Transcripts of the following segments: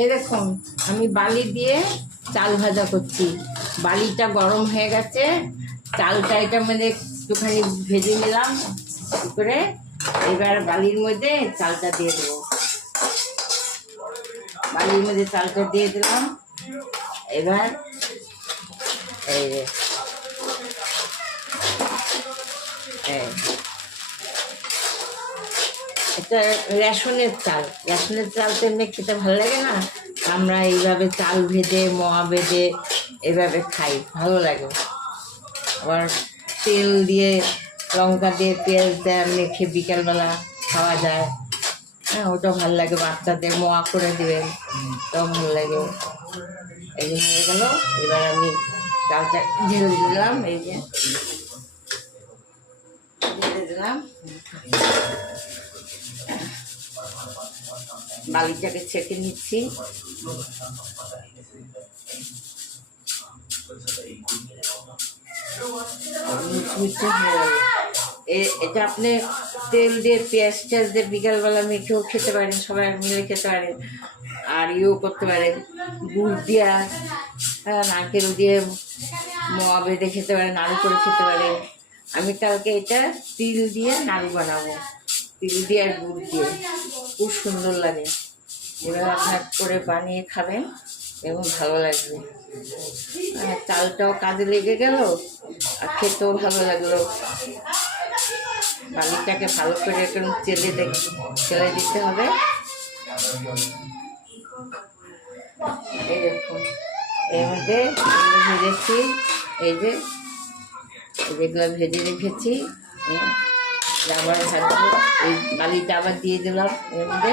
এই দেখুন আমি বালি দিয়ে চাল ভাজা করছি। বালিটা গরম হয়ে গেছে, চালটা এটার মধ্যে একটুখানি ভেজে নিলাম করে। এবার বালির মধ্যে চালটা দিয়ে দেবো। বালির মধ্যে চালটা দিয়ে দিলাম। এবার এই এটা রেশনের চাল, রেশনের চাল তো এমনি খেতে ভালো লাগে না। আমরা এইভাবে চাল ভেজে মোয়া ভেজে এইভাবে খাই, ভালো লাগে। আবার তেল দিয়ে লঙ্কা দিয়ে পেঁয়াজ দেয় মেখে বিকালবেলা খাওয়া যায়। হ্যাঁ, ওটা ভালো লাগে। বাচ্চাদের মোয়া করে দেবেন, ওটাও ভালো লাগে। এই যে হয়ে গেল। এবার আমি চালটা ঢেলে দিলাম। এই যে ঢেলে দিলাম। বালিটাকে ছেঁকে নিচ্ছি। এটা আপনি তেল দিয়ে পেঁয়াজ টেয়াজ দিয়ে বিকালবেলা মেখেও খেতে পারেন, সবাই মিলে খেতে পারেন। আর করতে পারেন গুড় দিয়া, নারকেল দিয়ে মোয়া বেঁধে খেতে পারেন, নাড়ু করে খেতে পারেন। আমি কালকে এটা তিল দিয়ে নাড়ু বানাবো, তিল দিয়ে আর গুড় দিয়ে, খুব সুন্দর লাগে। এবার আপনার করে বানিয়ে খাবেন এবং ভালো লাগবে। চালটাও কাজে লেগে গেল আর খেতেও ভালো লাগলো। বালিটাকে ভালো করে একটু চেলে দিতে হবে। এই দেখুন এর মধ্যে ভেজেছি, এই যে যেগুলো ভেজে রেখেছি আবার এই বালিটা আবার দিয়ে দিলাম এর মধ্যে,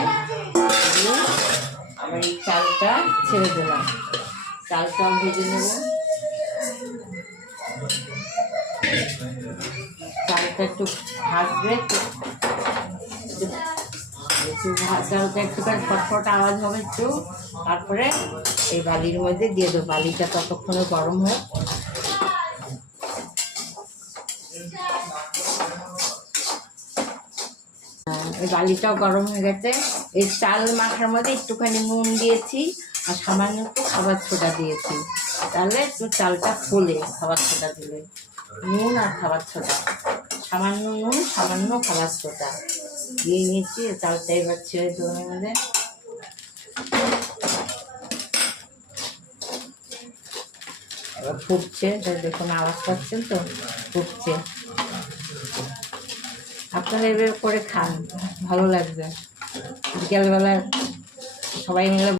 দিয়ে আবার এই চালটা ছেড়ে দিলাম। চালটাও ভেজে নেব। চালটা একটু ভাজবে, চালটা একটুখানি ফটফট আওয়াজ হবে একটু, তারপরে এই বালির মধ্যে দিয়ে দেবো। বালিটা ততক্ষণে গরম হোক। এই বালিটাও গরম হয়ে গেছে। এই চাল মাখার মধ্যে একটুখানি নুন দিয়েছি আর সামান্য একটু খাবার সোডা দিয়েছি, তাহলে একটু চালটা ফোলে। খাবার সোডা দিলে, নুন আর খাবার সোডা, সামান্য নুন সামান্য খাবার সোডা দিয়ে নিয়েছি। চালটা এবার ছেড়ে দেবো মধ্যে। এবার ফুটছে, দেখুন আওয়াজ পাচ্ছেন তো, ফুটছে। আপনারা এভাবে করে খান, ভালো লাগবে। বিকালবেলা সবাই মিলে